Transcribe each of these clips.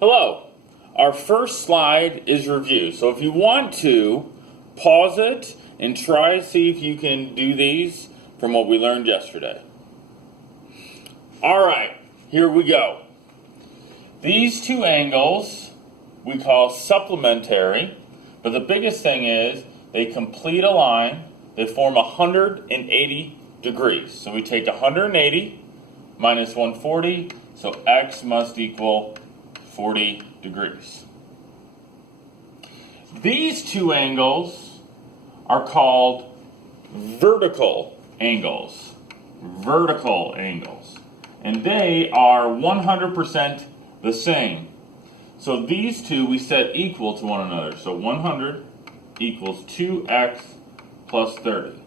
Hello. Our first slide is review. So if you want to, pause it and try to see if you can do these from what we learned yesterday. All right, here we go. These two angles we call supplementary, but the biggest thing is they complete a line that form 180 degrees. So we take 180 minus 140, so x must equal 40 degrees. These two angles are called vertical angles. Vertical angles. And they are 100% the same. So these two we set equal to one another. So 100 equals 2x plus 30.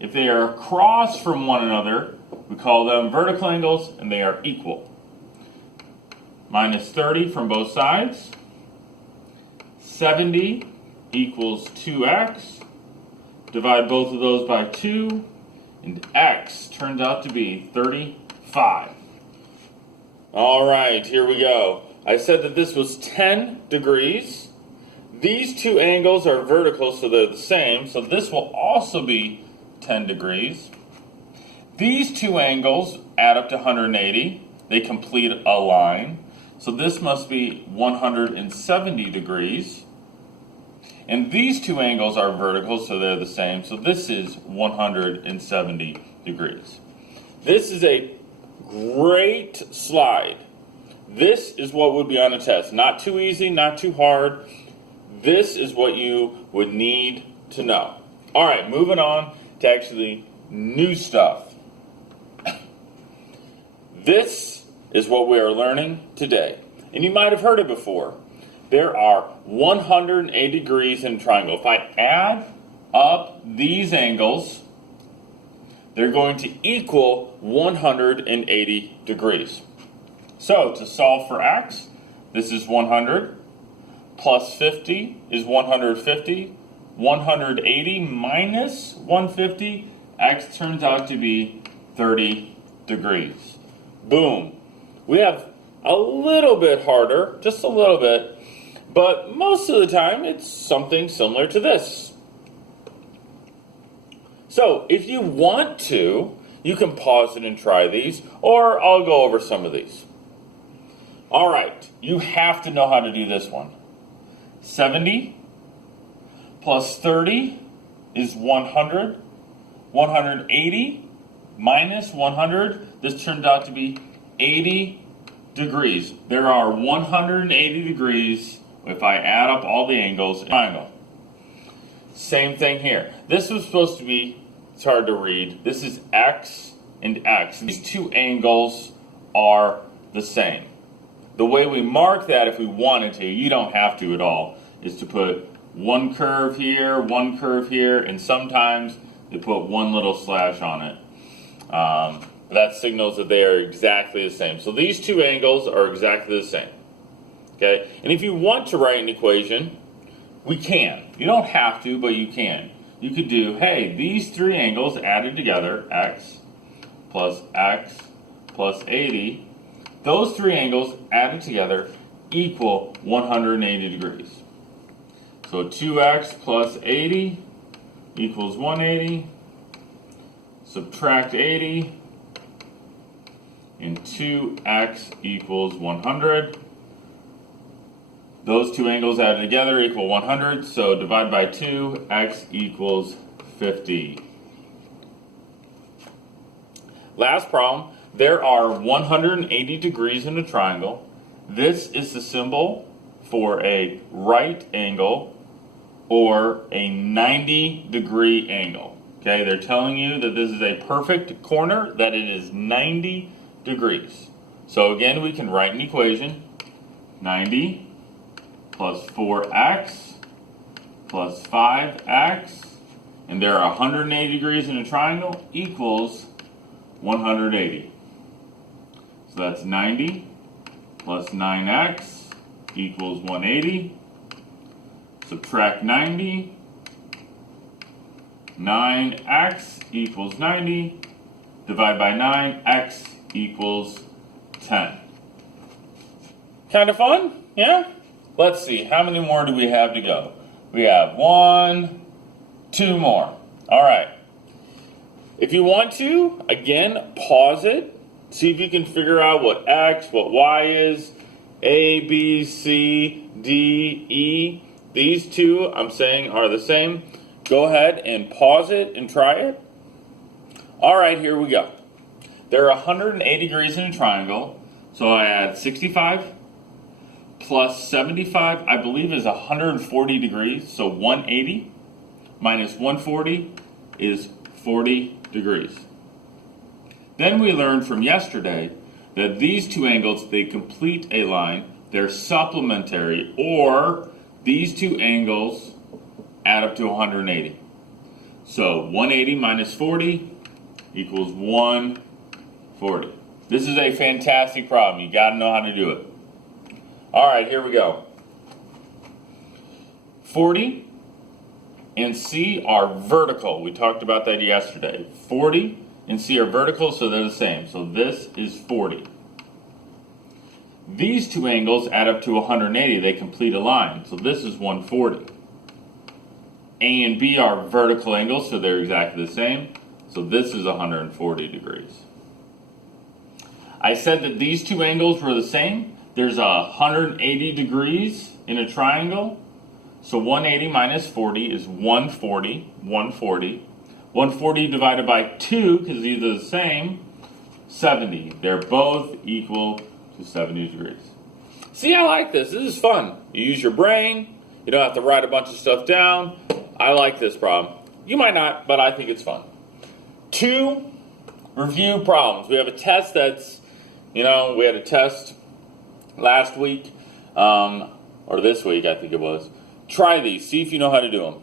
If they are across from one another, we call them vertical angles and they are equal. Minus 30 from both sides. 70 equals 2x. Divide both of those by 2. And x turns out to be 35. All right, here we go. I said that this was 10 degrees. These two angles are vertical, so they're the same. So this will also be 10 degrees. These two angles add up to 180. They complete a line. So this must be 170 degrees. And these two angles are vertical, so they're the same. So this is 170 degrees. This is a great slide. This is what would be on a test. Not too easy, not too hard. This is what you would need to know. All right, moving on to actually new stuff. This is what we are learning today. And you might have heard it before. There are 180 degrees in a triangle. If I add up these angles, they're going to equal 180 degrees. So to solve for x, this is 100 plus 50 is 150. 180 minus 150, x turns out to be 30 degrees. Boom. We have a little bit harder, just a little bit, but most of the time it's something similar to this. So if you want to, you can pause it and try these, or I'll go over some of these. All right, you have to know how to do this one. 70 plus 30 is 100. 180 minus 100, this turned out to be 80 degrees. There are 180 degrees if I add up all the angles in a triangle. Same thing here. This was supposed to be, it's hard to read. This is x and x. These two angles are the same. The way we mark that if we wanted to, you don't have to at all, is to put one curve here, and sometimes they put one little slash on it. That signals that they are exactly the same. So these two angles are exactly the same. Okay? And if you want to write an equation, we can. You don't have to, but you can. You could do, hey, these three angles added together, x plus 80, those three angles added together equal 180 degrees. So 2x plus 80 equals 180. Subtract 80. And 2x equals 100. Those two angles added together equal 100. So divide by 2, x equals 50. Last problem. There are 180 degrees in a triangle. This is the symbol for a right angle or a 90-degree angle. Okay, they're telling you that this is a perfect corner, that it is 90 degrees. So again, we can write an equation. 90 plus 4x plus 5x, and there are 180 degrees in a triangle, equals 180. So that's 90 plus 9x equals 180. Subtract 90. 9x equals 90. Divide by 9, x equals 10. Kind of fun? Yeah? Let's see, how many more do we have to go? We have 1, 2 more. All right. If you want to, again, pause it. See if you can figure out what X, what Y is. A, B, C, D, E. These two, I'm saying, are the same. Go ahead and pause it and try it. All right, here we go. There are 180 degrees in a triangle. So I add 65 plus 75, I believe, is 140 degrees. So 180 minus 140 is 40 degrees. Then we learned from yesterday that these two angles, they complete a line. They're supplementary, or these two angles add up to 180. So 180 minus 40 equals 140. This is a fantastic problem. You got to know how to do it. All right, here we go. 40 and C are vertical. We talked about that yesterday. 40 and C are vertical, so they're the same. So this is 40. These two angles add up to 180. They complete a line. So this is 140. A and B are vertical angles, so they're exactly the same. So this is 140 degrees. I said that these two angles were the same. There's 180 degrees in a triangle. So 180 minus 40 is 140. 140. 140 divided by 2, because these are the same, 70. They're both equal to 70 degrees. See, I like this. This is fun. You use your brain. You don't have to write a bunch of stuff down. I like this problem. You might not, but I think it's fun. 2 review problems. We have a test that's, we had a test last week, or this week, I think it was. Try these. See if you know how to do them.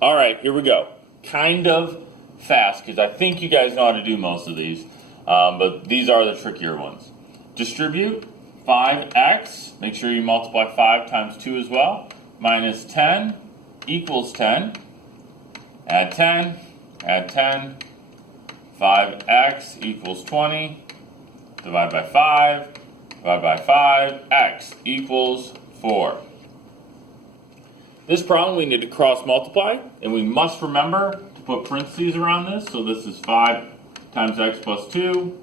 All right, here we go. Kind of fast, because I think you guys know how to do most of these, but these are the trickier ones. Distribute 5x, make sure you multiply 5 times 2 as well, minus 10 equals 10. Add 10, add 10, 5x equals 20, divide by 5, divide by 5, x equals 4. This problem we need to cross multiply, and we must remember to put parentheses around this. So this is 5 times x plus 2,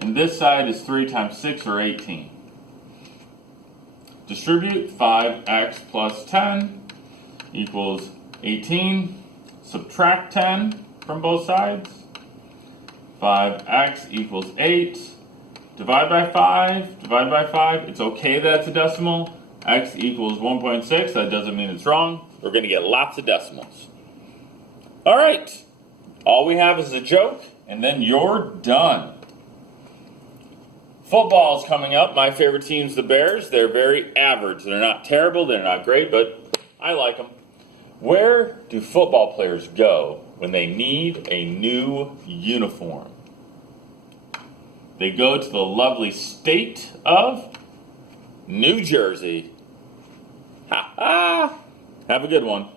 and this side is 3 times 6, or 18. Distribute 5x plus 10 equals 18. Subtract 10 from both sides. 5x equals 8. Divide by 5, divide by 5. It's okay that it's a decimal. X equals 1.6. That doesn't mean it's wrong. We're going to get lots of decimals. All right. All we have is a joke, and then you're done. Football's coming up. My favorite team's the Bears. They're very average. They're not terrible. They're not great, but I like them. Where do football players go when they need a new uniform? They go to the lovely state of New Jersey. Ha ha! Have a good one.